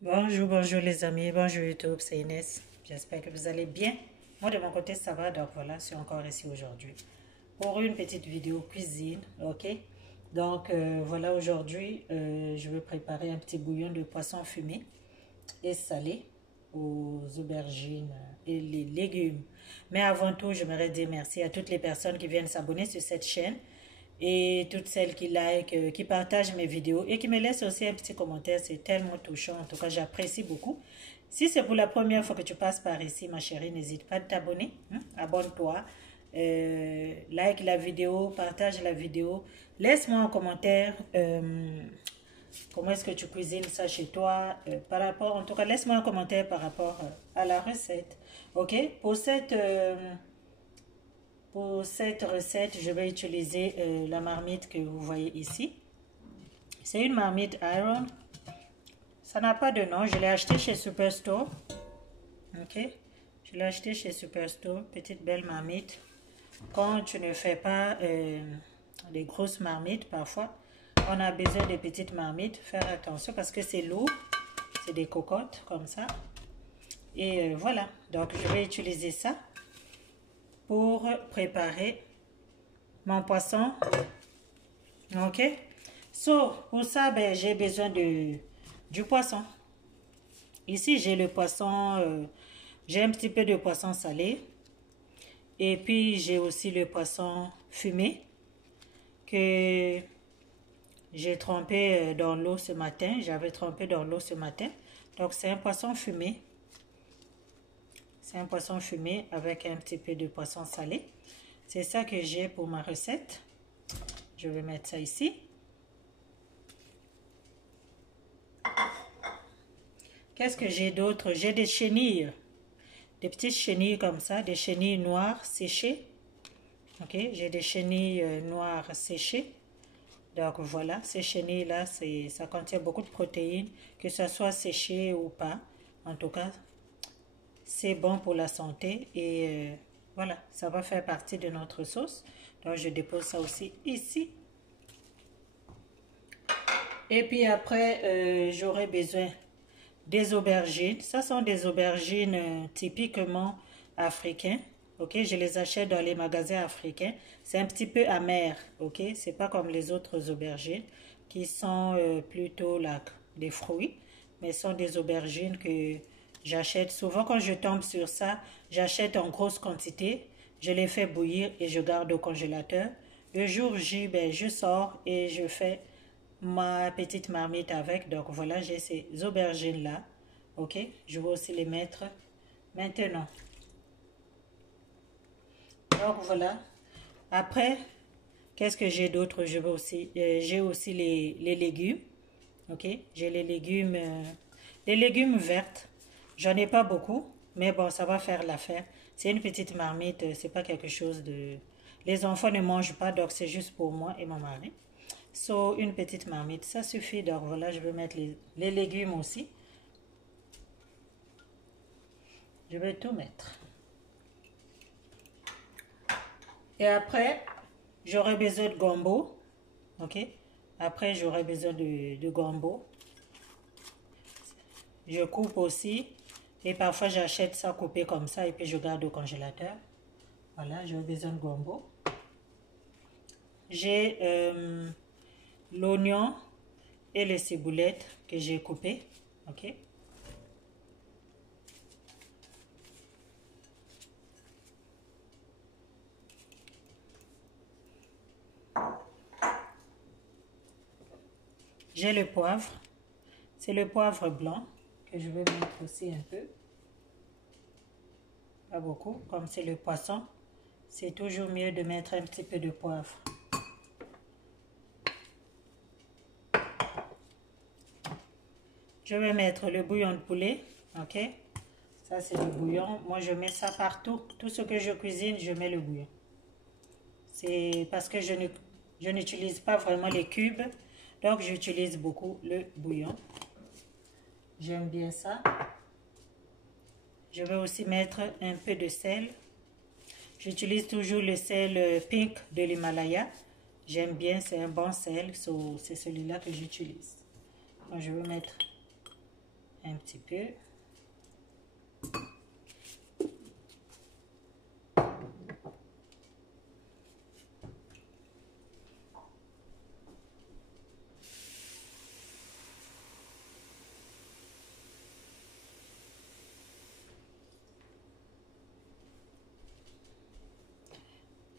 Bonjour, bonjour les amis, bonjour YouTube, c'est Inès. J'espère que vous allez bien. Moi de mon côté ça va, donc voilà, je suis encore ici aujourd'hui pour une petite vidéo cuisine, ok? Donc voilà, aujourd'hui je vais préparer un petit bouillon de poisson fumé et salé aux aubergines et les légumes. Mais avant tout, j'aimerais dire merci à toutes les personnes qui viennent s'abonner sur cette chaîne et toutes celles qui like, qui partagent mes vidéos et qui me laissent aussi un petit commentaire. C'est tellement touchant. En tout cas, j'apprécie beaucoup. Si c'est pour la première fois que tu passes par ici, ma chérie, n'hésite pas à t'abonner. Abonne-toi. Like la vidéo, partage la vidéo. Laisse-moi en commentaire comment est-ce que tu cuisines ça chez toi. Par rapport, en tout cas, laisse-moi un commentaire par rapport à la recette. Ok? Pour cette recette, je vais utiliser la marmite que vous voyez ici. C'est une marmite Iron. Ça n'a pas de nom. Je l'ai acheté chez Superstore. Ok. Je l'ai acheté chez Superstore. Petite belle marmite. Quand tu ne fais pas des grosses marmites, parfois, on a besoin de petites marmites. Faire attention parce que c'est lourd. C'est des cocottes comme ça. Et voilà. Donc, je vais utiliser ça pour préparer mon poisson. Ok. Pour ça, ben, j'ai besoin du poisson. Ici, j'ai le poisson, j'ai un petit peu de poisson salé. Et puis, j'ai aussi le poisson fumé que j'ai trempé dans l'eau ce matin. J'avais trempé dans l'eau ce matin. Donc, c'est un poisson fumé. C'est un poisson fumé avec un petit peu de poisson salé. C'est ça que j'ai pour ma recette. Je vais mettre ça ici. Qu'est-ce que j'ai d'autre? J'ai des chenilles. Des petites chenilles comme ça. Des chenilles noires séchées. Ok, j'ai des chenilles noires séchées. Donc voilà, ces chenilles-là, ça contient beaucoup de protéines. Que ce soit séché ou pas. En tout cas, c'est bon pour la santé. Et voilà, ça va faire partie de notre sauce. Donc je dépose ça aussi ici. Et puis après, j'aurai besoin des aubergines. Ça sont des aubergines typiquement africaines. Ok, je les achète dans les magasins africains. C'est un petit peu amer. Ok, c'est pas comme les autres aubergines qui sont plutôt là, des fruits. Mais ce sont des aubergines que j'achète. Souvent quand je tombe sur ça, j'achète en grosse quantité. Je les fais bouillir et je garde au congélateur. Le jour J, ben, je sors et je fais ma petite marmite avec. Donc voilà, j'ai ces aubergines là. Ok, je vais aussi les mettre maintenant. Donc voilà. Après, qu'est-ce que j'ai d'autre? Je vais aussi, j'ai aussi les légumes. Ok, j'ai les légumes vertes. J'en ai pas beaucoup, mais bon, ça va faire l'affaire. C'est une petite marmite, c'est pas quelque chose de. Les enfants ne mangent pas, donc c'est juste pour moi et mon mari. Une petite marmite, ça suffit. Donc voilà, je vais mettre les légumes aussi. Je vais tout mettre. Et après, j'aurai besoin de gombo. Ok? Après, j'aurai besoin de gombo. Je coupe aussi. Et parfois, j'achète ça coupé comme ça et puis je garde au congélateur. Voilà, j'ai besoin de gombo. J'ai l'oignon et les ciboulettes que j'ai coupées. Ok? J'ai le poivre. C'est le poivre blanc que je vais mettre aussi un peu. Pas beaucoup, comme c'est le poisson. C'est toujours mieux de mettre un petit peu de poivre. Je vais mettre le bouillon de poulet. Ok? Ça, c'est le bouillon. Moi, je mets ça partout. Tout ce que je cuisine, je mets le bouillon. C'est parce que je n'utilise pas vraiment les cubes. Donc, j'utilise beaucoup le bouillon. J'aime bien ça. Je vais aussi mettre un peu de sel. J'utilise toujours le sel pink de l'Himalaya. J'aime bien, c'est un bon sel. C'est celui-là que j'utilise. Je vais mettre un petit peu.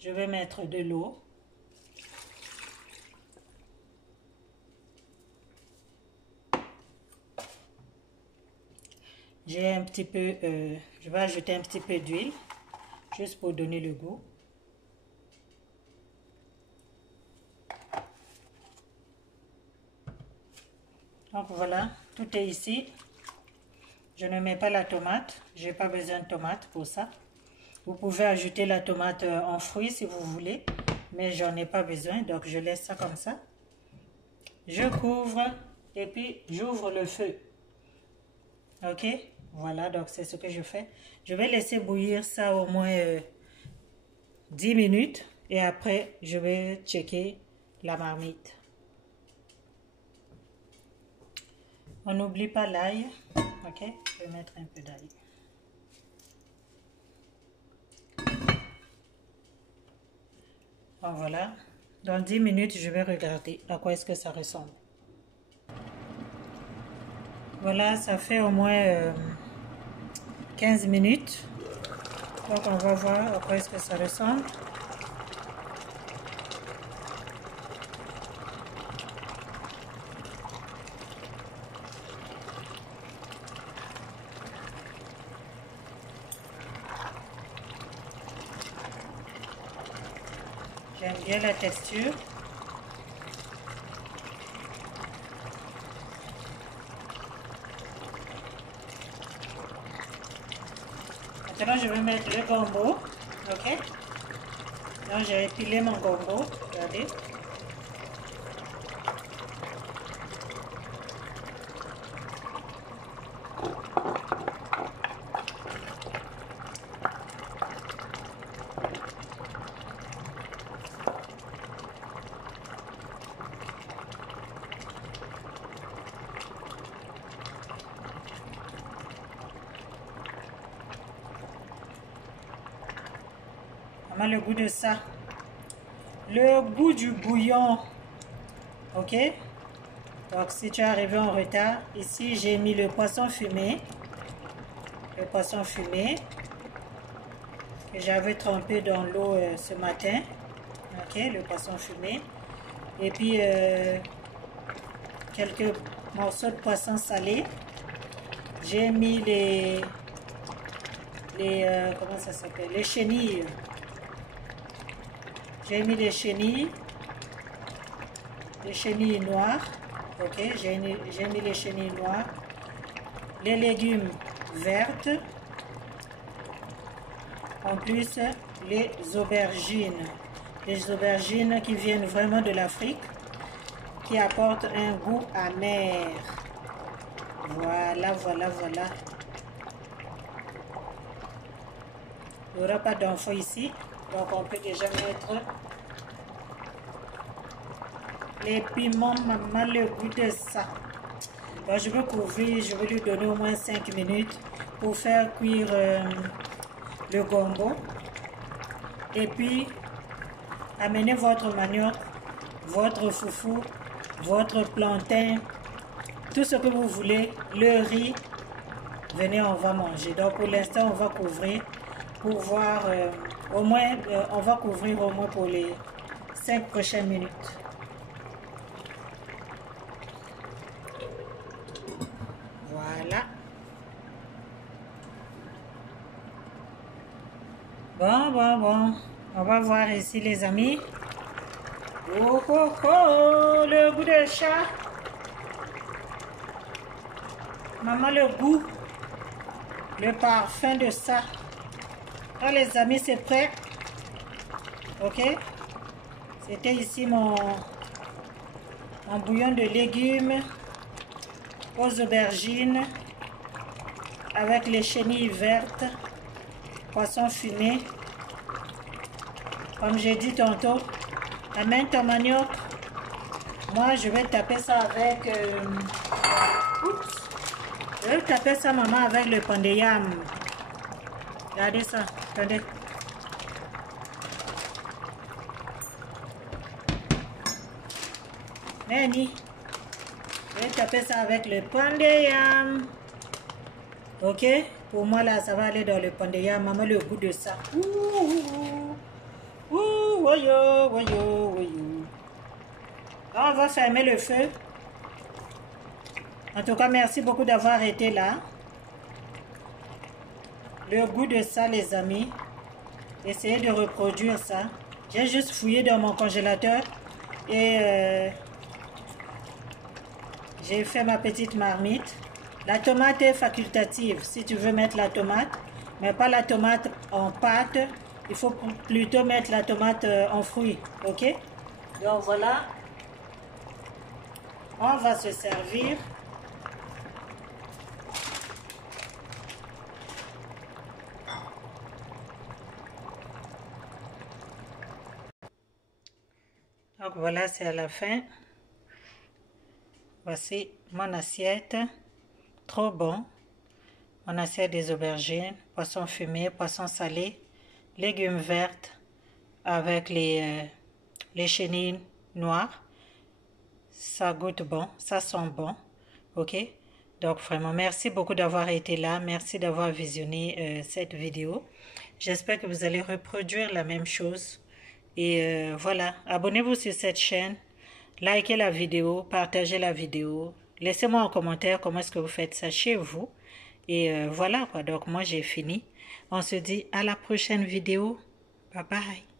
Je vais mettre de l'eau. J'ai un petit peu, je vais ajouter un petit peu d'huile, juste pour donner le goût. Donc voilà, tout est ici. Je ne mets pas la tomate, je n'ai pas besoin de tomate pour ça. Vous pouvez ajouter la tomate en fruits si vous voulez, mais j'en ai pas besoin, donc je laisse ça comme ça. Je couvre et puis j'ouvre le feu. Ok, voilà, donc c'est ce que je fais. Je vais laisser bouillir ça au moins 10 minutes et après je vais checker la marmite. On n'oublie pas l'ail, ok, je vais mettre un peu d'ail. Bon, voilà, dans 10 minutes, je vais regarder à quoi est-ce que ça ressemble. Voilà, ça fait au moins 15 minutes. Donc, on va voir à quoi est-ce que ça ressemble. J'aime bien la texture. Maintenant, je vais mettre le gombo. Ok. Donc, j'ai épilé mon gombo. Regardez. Vraiment le goût de ça. Le goût du bouillon. Ok. Donc si tu es arrivé en retard, ici j'ai mis le poisson fumé. Le poisson fumé. Que j'avais trempé dans l'eau ce matin. Ok, le poisson fumé. Et puis quelques morceaux de poisson salé. J'ai mis comment ça s'appelle? Les chenilles. J'ai mis les chenilles noires. Ok, j'ai mis les chenilles noires. Les légumes vertes. En plus, les aubergines. Les aubergines qui viennent vraiment de l'Afrique, qui apportent un goût amer. Voilà, voilà, voilà. Il n'y aura pas d'infos ici, donc on peut déjà mettre les piments, maman, le goût de ça. Donc je vais couvrir, je vais lui donner au moins 5 minutes pour faire cuire le gombo. Et puis, amenez votre manioc, votre foufou, votre plantain, tout ce que vous voulez, le riz. Venez, on va manger. Donc pour l'instant, on va couvrir pour voir au moins, on va couvrir au moins pour les 5 prochaines minutes. Voilà. Bon. On va voir ici les amis. Oh, le goût de chat. Maman, le goût. Le parfum de ça. Ah, les amis, c'est prêt. Ok. C'était ici mon bouillon de légumes aux aubergines avec les chenilles vertes, poisson fumé. Comme j'ai dit tantôt, amène ton manioc. Moi, je vais taper ça avec... oups. taper ça, maman, avec le pain de yam. Regardez ça, attendez. Nani, je vais taper ça avec le pain de yam. Ok, pour moi là, ça va aller dans le pain de yam. Maman, le goût de ça. Voyou, voyou, voyou. Là, on va fermer le feu. En tout cas, merci beaucoup d'avoir été là. Le goût de ça, les amis. Essayez de reproduire ça. J'ai juste fouillé dans mon congélateur et j'ai fait ma petite marmite. La tomate est facultative si tu veux mettre la tomate, mais pas la tomate en pâte. Il faut plutôt mettre la tomate en fruits. Ok? Donc voilà. On va se servir. Donc voilà, c'est à la fin. Voici mon assiette. Trop bon. Mon assiette des aubergines, poisson fumé, poisson salé, légumes verts avec les chenilles noires. Ça goûte bon, ça sent bon. Ok? Donc vraiment, merci beaucoup d'avoir été là. Merci d'avoir visionné cette vidéo. J'espère que vous allez reproduire la même chose. Et voilà, abonnez-vous sur cette chaîne, likez la vidéo, partagez la vidéo, laissez-moi en commentaire comment est-ce que vous faites ça chez vous. Et voilà quoi, donc moi j'ai fini. On se dit à la prochaine vidéo. Bye bye.